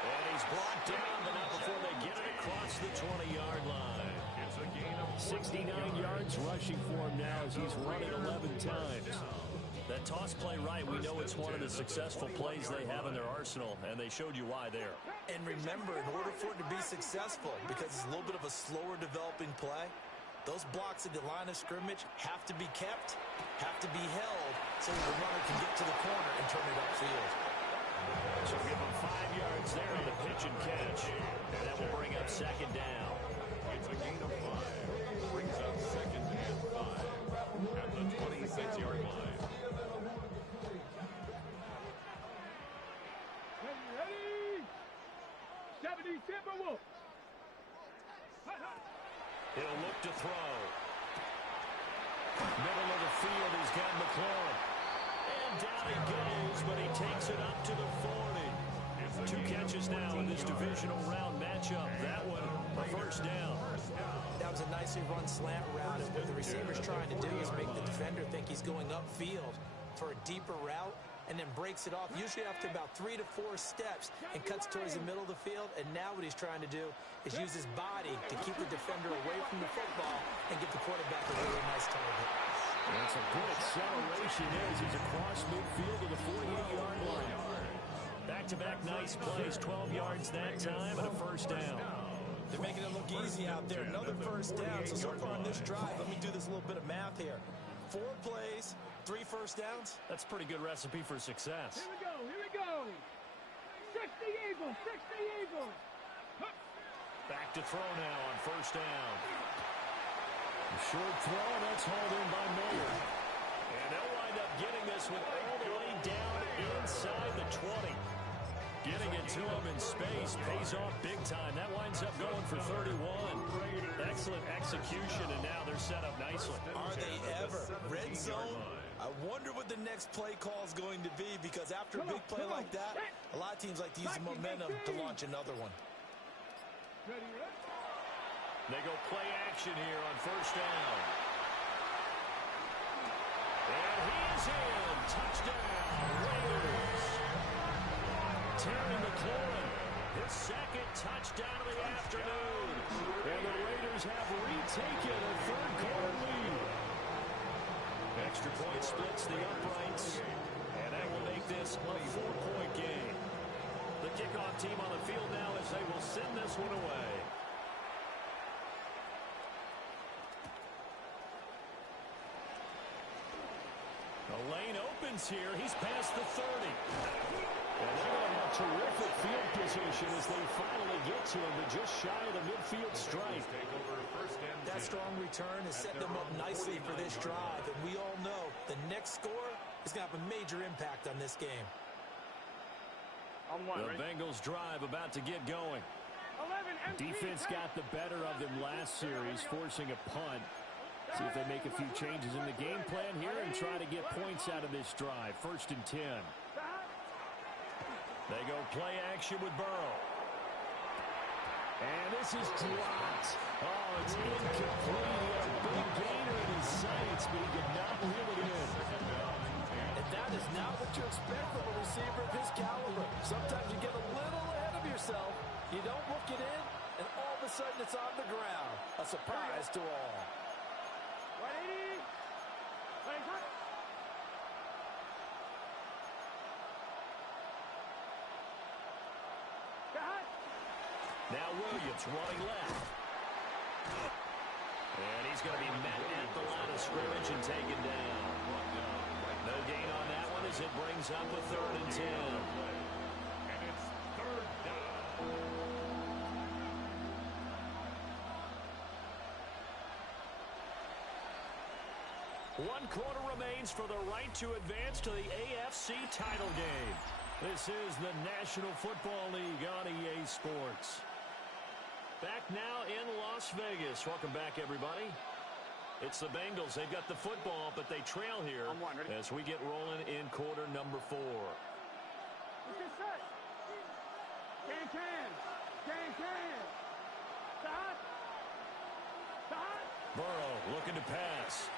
And he's brought down, but not before they get it across the 20-yard line. It's a gain of 69 yards rushing for him now as he's running 11 times. That toss play right, we know it's one of the successful plays they have in their arsenal, and they showed you why there. And remember, in order for it to be successful, because it's a little bit of a slower developing play, those blocks at the line of scrimmage have to be kept, have to be held, so the runner can get to the corner and turn it upfield. So give him 5 yards there on the pitch and catch. And that will bring up 2nd down. It's a gain of 5. Brings up 2nd and 5 at the 26-yard line. Ready? 70 Timberwolves. He'll look to throw. Middle of the field, he's got McLaurin. And down he goes, but he takes it up to the 40. 2 catches now in this divisional round matchup. That one, a 1st down. That was a nicely run slant route, and what the receiver's trying to do is make the defender think he's going upfield for a deeper route, and then breaks it off, usually after about 3 to 4 steps, and cuts towards the middle of the field. And now what he's trying to do is use his body to keep the defender away from the football and give the quarterback a really nice target. That's a good acceleration as he's across midfield to the 48-yard line. Back-to-back nice plays, 12 yards that time, and a 1st down. They're making it look easy out there. Another 1st down. So far on this drive, let me do this little bit of math here. 4 plays, 3 1st downs. That's a pretty good recipe for success. Here we go. Here we go. 60 Eagles. 60 Eagles. Back to throw now on 1st down. A short throw, and that's hauled in by Miller. And they'll wind up getting this one all the way down inside the 20. Getting it to him in space pays off big time. That winds up going for 31. Excellent execution, and now they're set up nicely. Are they ever? Red zone? I wonder what the next play call is going to be, because after a big play like that, a lot of teams like to use the momentum to launch another one. They go play action here on 1st down. And he is in. Touchdown, Raiders. Terry McLaurin, his 2nd touchdown of the afternoon. And the Raiders have retaken a 3rd quarter lead. Extra point splits the uprights. And that will make this a 4-point game. The kickoff team on the field now as they will send this one away. The lane opens here. He's past the 30. And they're going to have terrific field position as they finally get to him, but just shy of the midfield stripe. That strong return has set them up nicely for this drive, and we all know the next score is going to have a major impact on this game. The Bengals drive about to get going. 11, MC, Defense 10. got the better of them last series, forcing a punt. See if they make a few changes in the game plan here and try to get points out of this drive. 1st and 10. They go play action with Burrow. And this is dropped. Oh, it's incomplete. He had a big gainer in his sights, but he did not reel it in. And that is not what you expect from a receiver of his caliber. Sometimes you get a little ahead of yourself. You don't look it in, and all of a sudden it's on the ground. A surprise to all. 180. Playing hot. Now Williams running left. And he's going to be met at the line of scrimmage and taken down. No gain on that one as it brings up a 3rd and 10. And it's 3rd down. 1 quarter remains for the right to advance to the AFC title game. This is the National Football League on EA Sports. Back now in Las Vegas. Welcome back, everybody. It's the Bengals. They've got the football, but they trail here as we get rolling in quarter number 4. Get set. Can. Stop. Burrow looking to pass.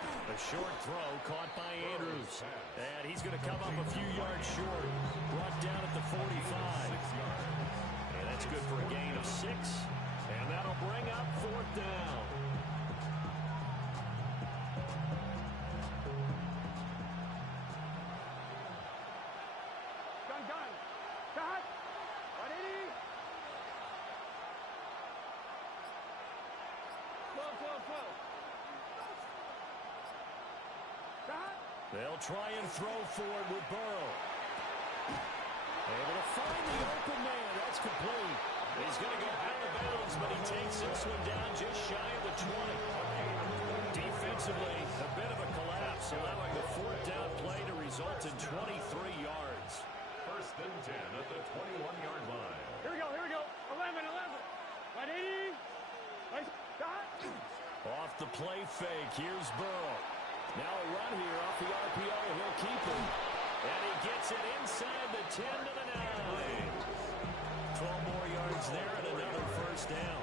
A short throw caught by Andrews. And he's going to come up a few yards short. Brought down at the 45. And that's good for a gain of 6. And that'll bring up 4th down. Gun. Stop. 180. Slow. They'll try and throw forward with Burrow. Able to find the open man. That's complete. He's going to go out of bounds, but he takes this one down just shy of the 20. Defensively, a bit of a collapse, allowing the 4th down play to result in 23 yards. 1st and 10 at the 21-yard line. Here we go. 11. 180. Stop. Off the play fake, here's Burrow. Now a run here off the RPO, and he'll keep it. And he gets it inside the 10 to the 9. 12 more yards there and another 1st down.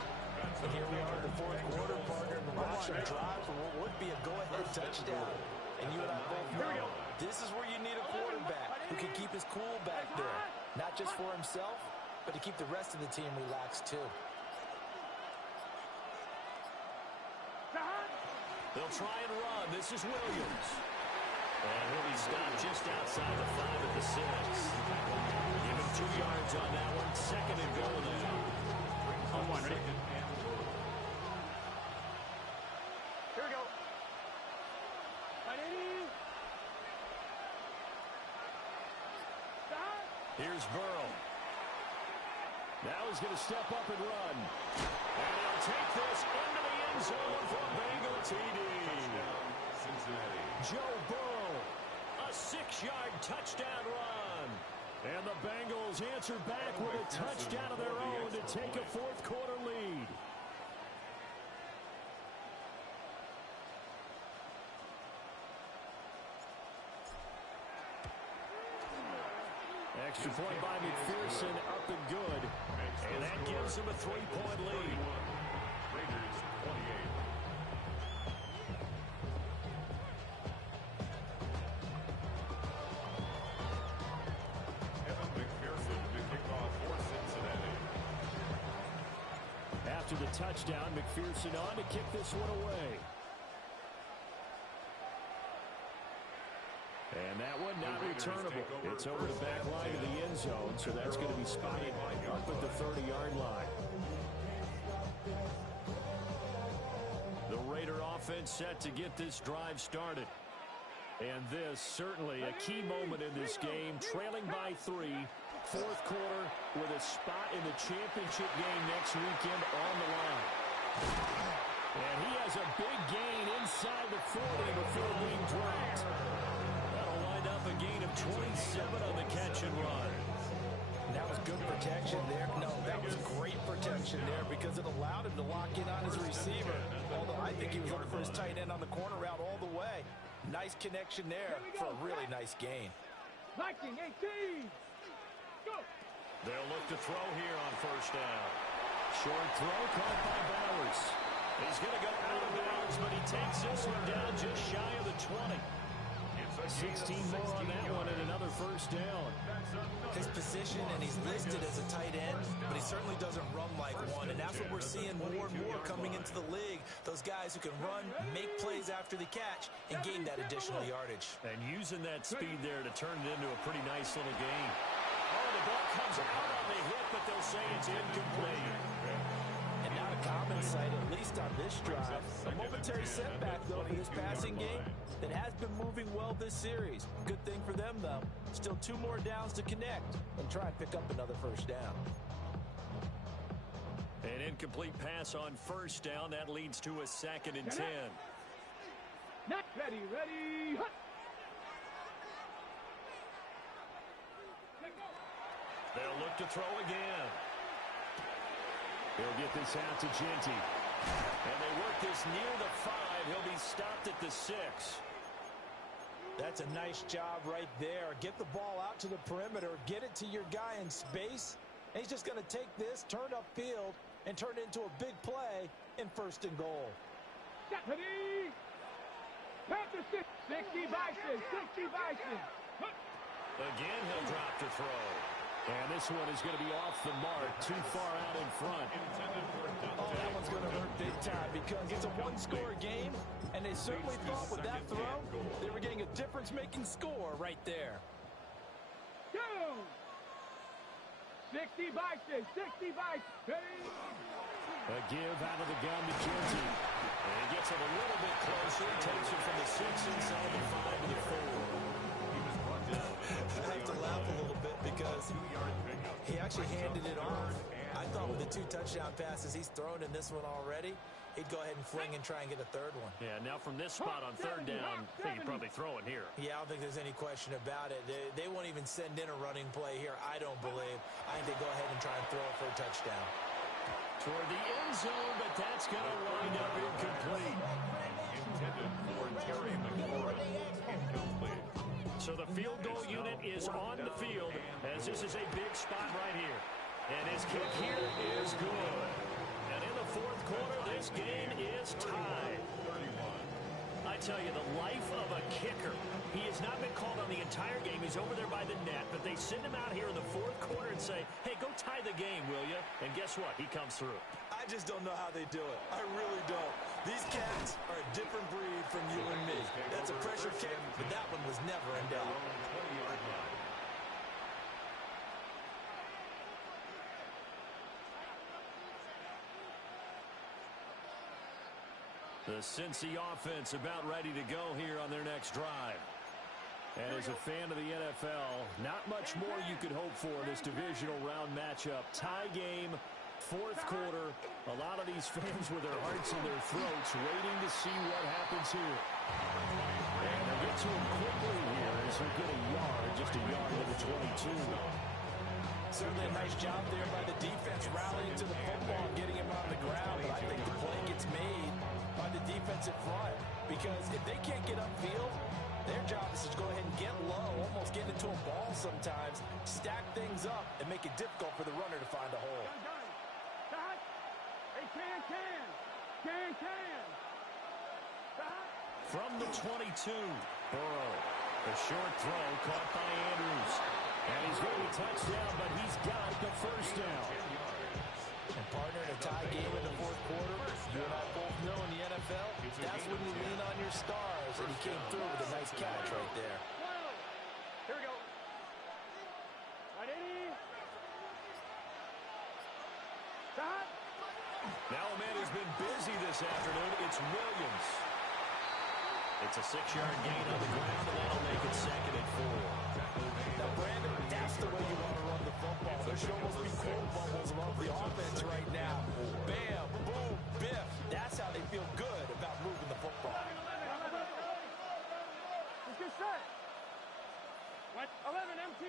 And here we are in the 4th quarter, partner, and watching drive for what would be a go-ahead touchdown. And you and I both know this is where you need a quarterback who can keep his cool back there. Not just for himself, but to keep the rest of the team relaxed too. They'll try and run. This is Williams. And he'll be stopped just outside the 5 at the 6. Give him 2 yards on that one. 2nd and goal now. On 1, ready? Here we go. 180. Stop. Here's Burrow. Now he's going to step up and run. And he'll take this into the end zone for Bengal TD. Joe Burrow, a 6-yard touchdown run. And the Bengals answer back with a touchdown of their own to take a 4th quarter lead. Extra point by McPherson, up and good. And that gives him a 3-point lead. Raiders 28. After the touchdown, McPherson on to kick this one away. And that one not returnable. It's over the back line of the end zone, so that's going to be spotted up at the 30-yard line. The Raider offense set to get this drive started. And this certainly a key moment in this game, trailing by 3. 4th quarter with a spot in the championship game next weekend on the line. And he has a big gain inside the 40 before being dropped. That'll wind up a gain of 27 on the catch and run. And that was good protection there. No, that was great protection there because it allowed him to lock in on his receiver. Although I think he was looking for his tight end on the corner route all the way. Nice connection there for a really nice gain. 19, 18. Go. They'll look to throw here on first down. Short throw caught by Bowers. He's going to go out of bounds, but he takes this one down just shy of the 20. 16 more on that one and another first down. His position, and he's listed as a tight end, but he certainly doesn't run like one, and that's what we're seeing more and more coming into the league. Those guys who can run, make plays after the catch, and gain that additional yardage. And using that speed there to turn it into a pretty nice little gain. Oh, the ball comes out on the hit, but they'll say it's incomplete. And not a common sight, at least on this drive. A momentary setback, though, for this passing game that has been moving well this series. Good thing for them, though. Still 2 more downs to connect and try and pick up another first down. An incomplete pass on first down. That leads to a 2nd and 10. Not ready, ready. Hut. They'll look to throw again. They'll get this out to Genty. And they work this near the 5. He'll be stopped at the 6. That's a nice job right there. Get the ball out to the perimeter. Get it to your guy in space. And he's just going to take this, turn upfield, and turn it into a big play in 1st and goal. Ready. Panther 60 Bison, 60 Bison. Hut. Again, he'll drop to throw. And this one is going to be off the mark, too far out in front. Oh, that one's going to hurt big time because it's a one-score game, and they certainly thought with that throw they were getting a difference-making score right there. Go! 60 Bison, 60 Bison. Ready. A give out of the gun to Genty. And he gets it a little bit closer. Takes it from the 6 inside the 5 to the 4. I have to laugh a little bit because he actually handed it off. I thought with the 2 touchdown passes he's thrown in this one already, he'd go ahead and fling and try and get a 3rd one. Yeah, now from this spot on 3rd down, I think he'd probably throw it here. Yeah, I don't think there's any question about it. They won't even send in a running play here, I don't believe. I think they go ahead and try and throw it for a touchdown. Toward the end zone, but that's going to wind up incomplete. Intended for Terry McLaurin. Incomplete. So the field goal unit is on the field as this is a big spot right here. And his kick here is good. And in the 4th quarter, this game is tied. I tell you, the life of a kicker. He has not been called on the entire game. He's over there by the net, but they send him out here in the 4th quarter and say, hey, go tie the game, will you? And guess what? He comes through. I just don't know how they do it. I really don't. These cats are a different breed from you and me. That's a pressure kick, but that one was never in doubt. The Cincy offense about ready to go here on their next drive. And as a fan of the NFL, not much more you could hope for in this divisional round matchup. Tie game, 4th quarter. A lot of these fans with their hearts in their throats waiting to see what happens here. And they'll get to him quickly here as he'll get a yard, just a yard to the 22. Certainly a nice job there by the defense rallying to the football and getting him on the ground. But I think the play gets made by the defensive front because if they can't get upfield, their job is to go ahead and get low, almost get into a ball sometimes, stack things up, and make it difficult for the runner to find a hole. Stop. Hey, can. Stop. From the 22, Burrow. A short throw caught by Andrews. And he's going to be touchdown, but he's got the first down. And partner, in a tie game in the 4th quarter, you and I both know in the NFL, that's when you lean on your stars, and he came through with a nice catch right there. Here we go. Ready. Stop. Now a man who's been busy this afternoon, it's Williams. It's a 6-yard gain on the ground, and that'll make it 2nd and 4. Now, Brandon, that's the way you want to run the football. There should almost be quote bubbles above the offense right now. Bam, boom, biff. That's how they feel good about moving the football. Let's get set. What? 11 MT.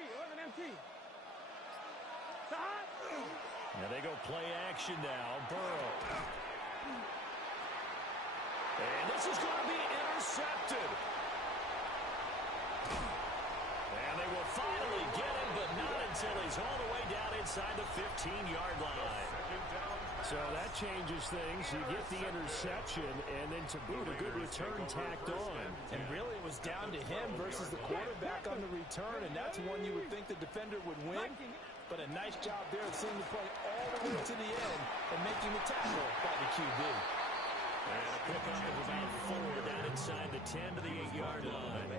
And they go play action now. Burrow. And this is going to be intercepted. And they will finally get him, but not until he's all the way down inside the 15-yard line. So that changes things. You get the interception, and then to boot, a good return tacked on. And really, it was down to him versus the quarterback on the return, and that's one you would think the defender would win. But a nice job there of seeing the play all the way to the end and making the tackle by the QB. And a pickup of about 4 down inside the 10 to the 8-yard line.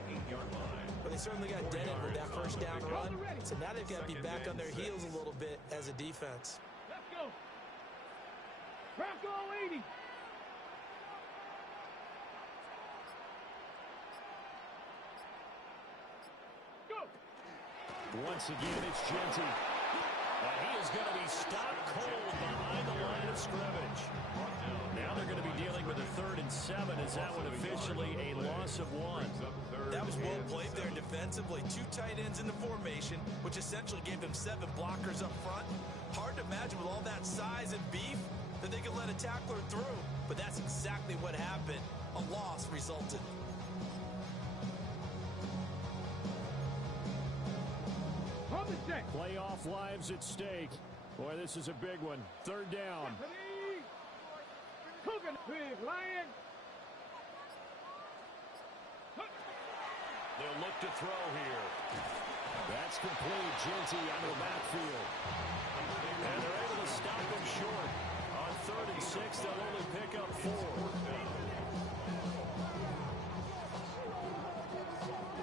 But they certainly got dented with that first down run. So now they've got to be back on their heels a little bit as a defense. Let's go. Bronco 80. Go. Once again, it's Genty. And he is going to be stopped cold behind the line of scrimmage. Now they're going to be dealing with a 3rd and 7 as that one officially a loss of 1. That was well played there defensively. 2 tight ends in the formation, which essentially gave them 7 blockers up front. Hard to imagine with all that size and beef that they could let a tackler through. But that's exactly what happened. A loss resulted. Playoff lives at stake. Boy, this is a big one. 3rd down. Big Lion. They'll look to throw here. That's complete. Genty out of the backfield. And they're able to stop him short. On 3rd and 6, they'll only pick up 4.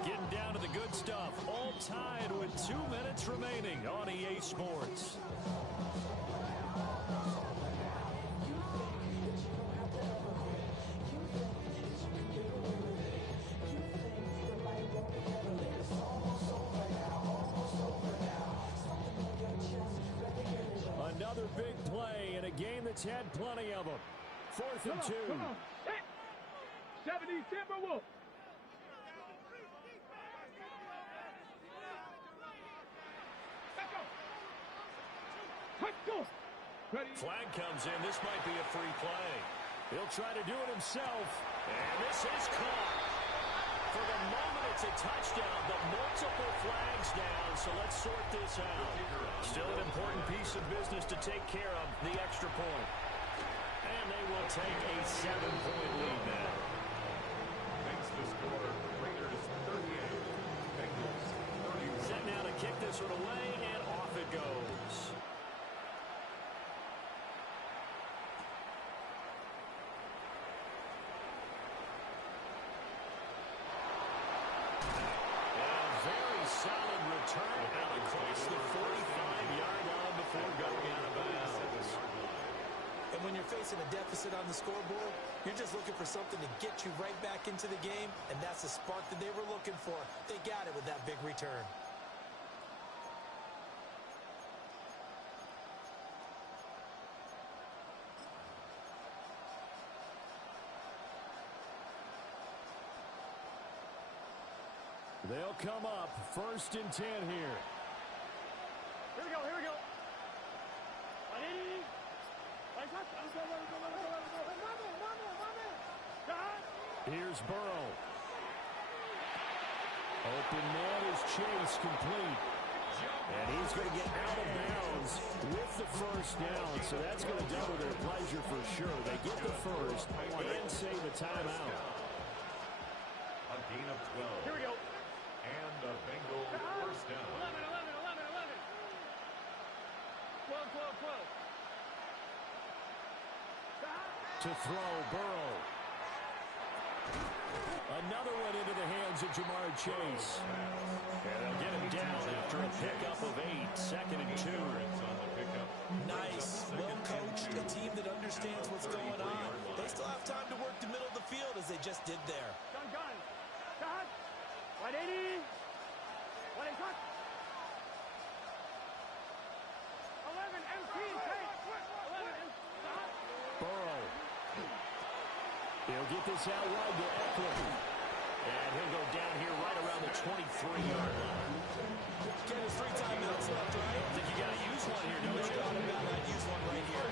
Getting down to the good stuff. All tied with 2 minutes remaining on EA Sports. Another big play in a game that's had plenty of them. 4th and 2. Come on. 70 Timberwolves. Flag comes in. This might be a free play. He'll try to do it himself. And this is caught. For the moment, it's a touchdown, but multiple flags down, so let's sort this out. Still an important piece of business to take care of, the extra point. And they will take a 7-point lead now. Makes the score Raiders 38, Bengals 31. Set now to kick this one away, and off it goes. Solid return out across the 45-yard line before going out of bounds. And when you're facing a deficit on the scoreboard, you're just looking for something to get you right back into the game, and that's the spark that they were looking for. They got it with that big return. They'll come up 1st and 10 here. Here we go. Here's Burrow. Open man is Chase, complete. And he's going to get out of bounds with the 1st down, so that's going to double their pleasure for sure. They get the 1st and save a timeout. A gain of 12. Here we go. And the Bengals 1st down. 11. 12. To throw, Burrow. Another one into the hands of Jamar Chase. And they'll get him down after a pickup of 8. 2nd and 2. Nice, well-coached, a team that understands what's going on. They still have time to work the middle of the field as they just did there. Gun. 180. 180. 11 MP. 11 Burrow. He'll get this out wide to Eckler. And he'll go down here right around the 23-yard line. Get there's 3 timeouts left, right? I think you got to use one here, don't you? I'd use one right here.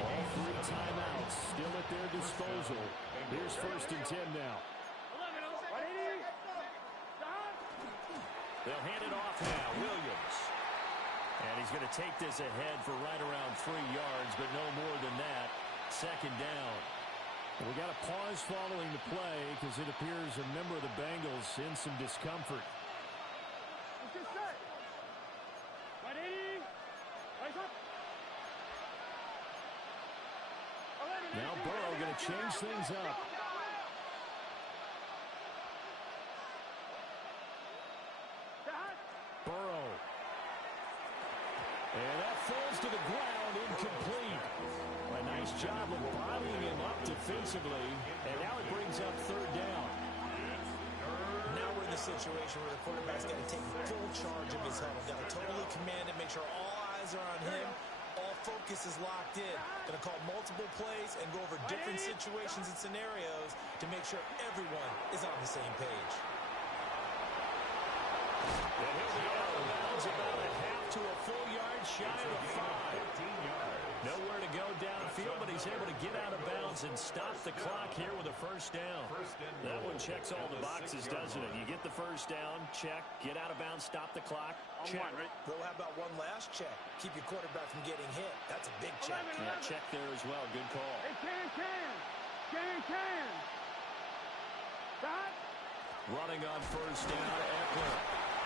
All 3 timeouts still at their disposal. Here's 1st and 10 now. They'll hand it off now. Williams. And he's going to take this ahead for right around 3 yards, but no more than that. 2nd down. We got a pause following the play because it appears a member of the Bengals in some discomfort. Now Burrow going to change things up. Burrow. And that falls to the ground, incomplete. A nice job of bodying him up defensively, and now it brings up 3rd down. Now we're in the situation where the quarterback's got to take full charge of his huddle. Got to totally command it, make sure all eyes are on him. All focus is locked in. Going to call multiple plays and go over different situations and scenarios to make sure everyone is on the same page. And he'll be out of bounds about a half to a full yard shy of 5. Nowhere to go downfield, but he's able to get out of bounds and stop the clock here with a 1st down. That one checks all the boxes, doesn't it? You get the 1st down, check. Get out of bounds, stop the clock, check. Well, how about one last check? Keep your quarterback from getting hit. That's a big check. Yeah, check there as well. Good call. Running on 1st down, Eckler.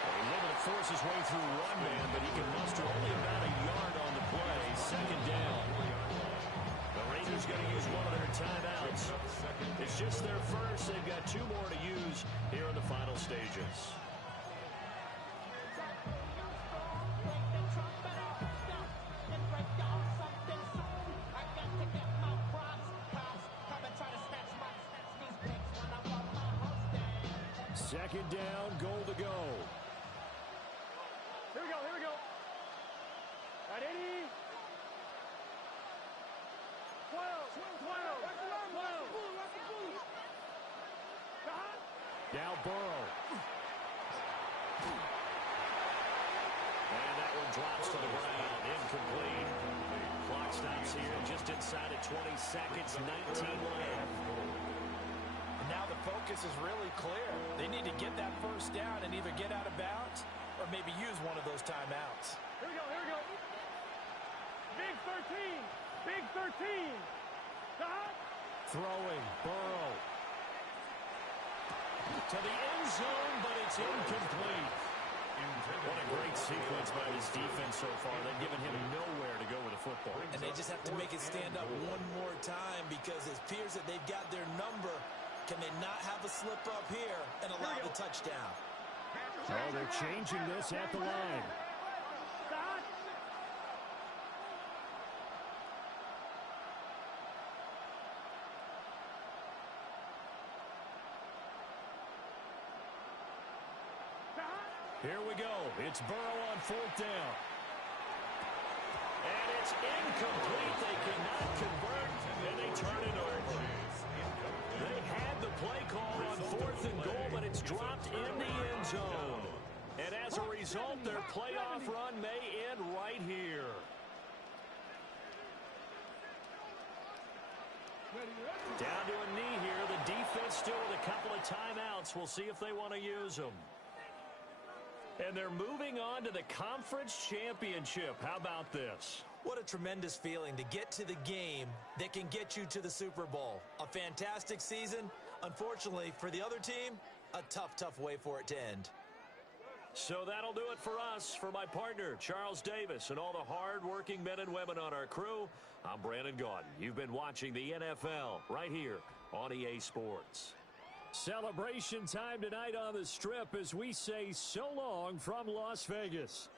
He's able to force his way through one man, but he can muster only about a yard on the play. 2nd down. The Raiders going to use one of their timeouts. It's just their first. They've got 2 more to use here in the final stages. Second down, goal to go. Here we go. Ready? 12. Now Burrow. And that one drops to the ground. Incomplete. Clock stops here just inside of 20 seconds. 19 left. Now the focus is really clear. They need to get that 1st down and either get out of bounds or maybe use one of those timeouts. Here we go. Big 13. Throwing, Burrow. To the end zone, but it's incomplete. What a great sequence by this defense so far. They've given him nowhere to go with the football. And they just have to make it stand up one more time because it appears that they've got their number. Can they not have a slip up here and allow the touchdown? Oh, they're changing this at the line. Here we go. It's Burrow on 4th down. And it's incomplete. They cannot convert, and they turn it over. They had the play call on 4th and goal, but it's dropped in the end zone. And as a result, their playoff run may end right here. Down to a knee here. The defense still with a couple of timeouts. We'll see if they want to use them. And they're moving on to the conference championship. How about this? What a tremendous feeling to get to the game that can get you to the Super Bowl. A fantastic season. Unfortunately, for the other team, a tough way for it to end. So that'll do it for us. For my partner, Charles Davis, and all the hard-working men and women on our crew, I'm Brandon Gaudin. You've been watching the NFL right here on EA Sports. Celebration time tonight on the Strip as we say so long from Las Vegas.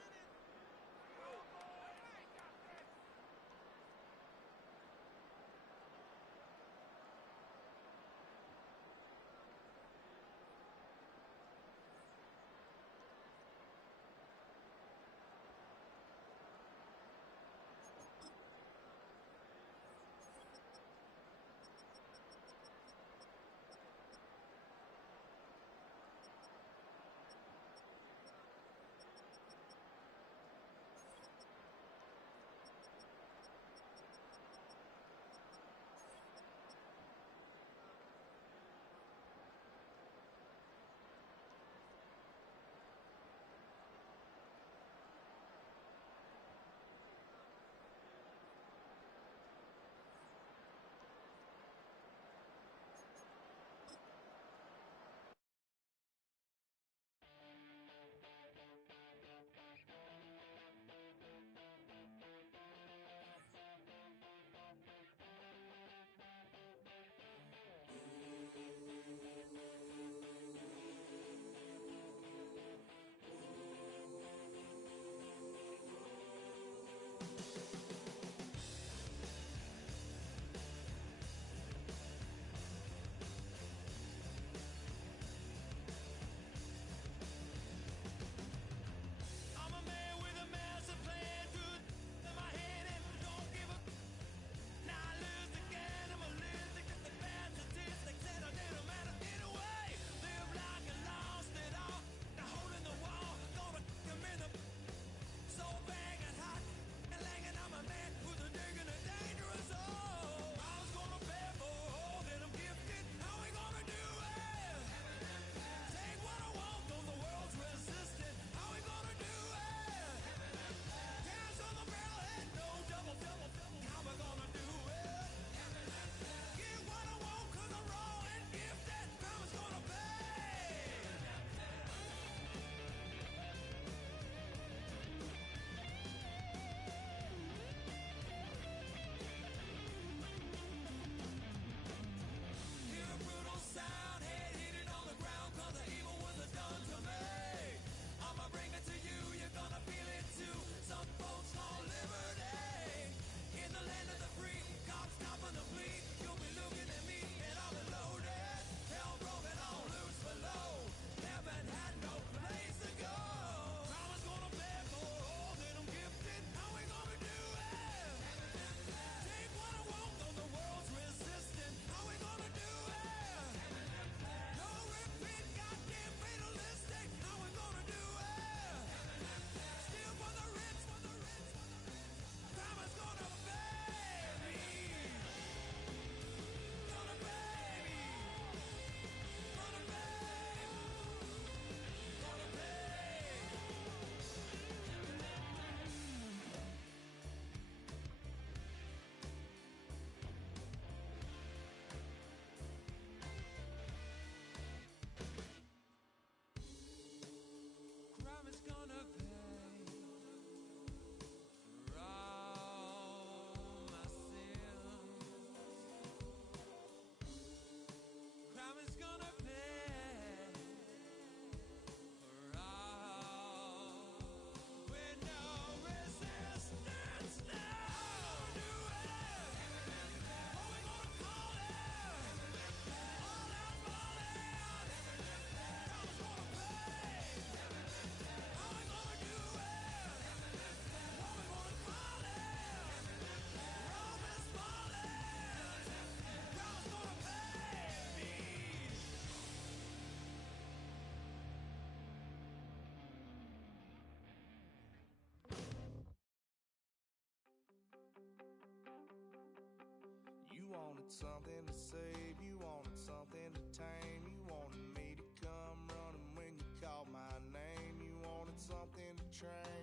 wanted something to save, you wanted something to tame, you wanted me to come running when you called my name, you wanted something to train.